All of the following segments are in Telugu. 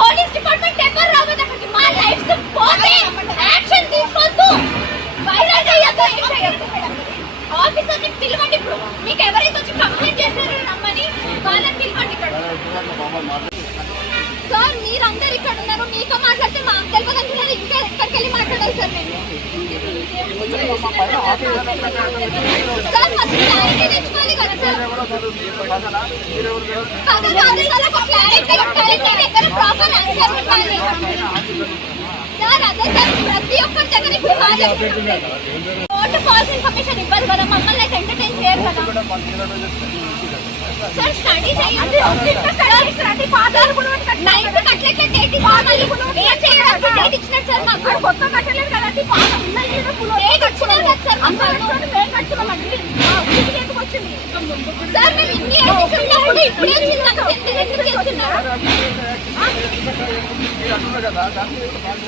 పోలీస్ డిపార్ట్మెంట్ ఎవరు రావద్దు అక్కడికి. మా లైఫ్స్ పోతే యాక్షన్ తీసుకోవద్దు, వైరల్ చేయొద్దు, ఏం చేయొద్దు. ఆఫీసర్ని పిలవండి. ఇప్పుడు మీకు ఎవరైతే వచ్చి కంప్లైంట్ చేశారో రమ్మని వాళ్ళని పిలవండి ఇక్కడ. సార్ మీరందరూ ఇక్కడ ఉన్నారు, మీతో మాట్లాడితే మాకు తెలియదంటున్నారు, ఇంకా ఎక్కడికి వెళ్ళి మాట్లాడాలి సార్ నేను? సార్ ఫస్ట్ క్లారిటీ తెచ్చుకోవాలి కదా సార్. క్లారిటీ దగ్గర ప్రాపర్ ఆన్సర్ పెట్టాలి సార్. అదే సార్ ప్రతి ఒక్కరి దగ్గర ఇప్పుడు కోర్టు ఫాల్స్ ఇన్ఫర్మేషన్ ఇవ్వదు కదా, మమ్మల్ని అయితే ఎంటర్టైన్ చేయరు కదా సార్. స్టడీ చేయండి. నైన్త్ కట్టలేక డేట్ ఇచ్చినారు సార్. మాకు కొత్త కట్టలేదు కదా, డేట్ ఇచ్చినారు కదా సార్. సార్ మేము ఇన్ని ఉన్నప్పుడు ఇప్పుడే ఎందుకు చేస్తున్నారు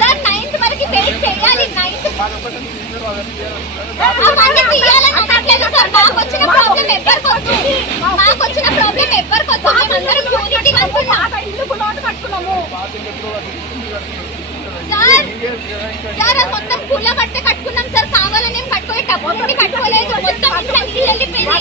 సార్? నైన్త్ వరకు వెయిట్ చేయాలి. నైన్త్ అవన్నీ తీయాలని అనట్లేదు సార్. మాకు వచ్చిన ప్రాబ్లం ఎవరికి వచ్చింది? మాకు వచ్చిన ప్రాబ్లం ఎవరికి వచ్చింది? మేమందరం యూనిటీ కట్టుకున్నాము సార్. సార్ అది మొత్తం కూల పట్టే కట్టుకున్నాం సార్. కావాలని ఏం కట్టుకోలేదు, డబ్బు నుండి కట్టుకోలేదు. మొత్తం నీళ్ళు వెళ్ళిపోయింది.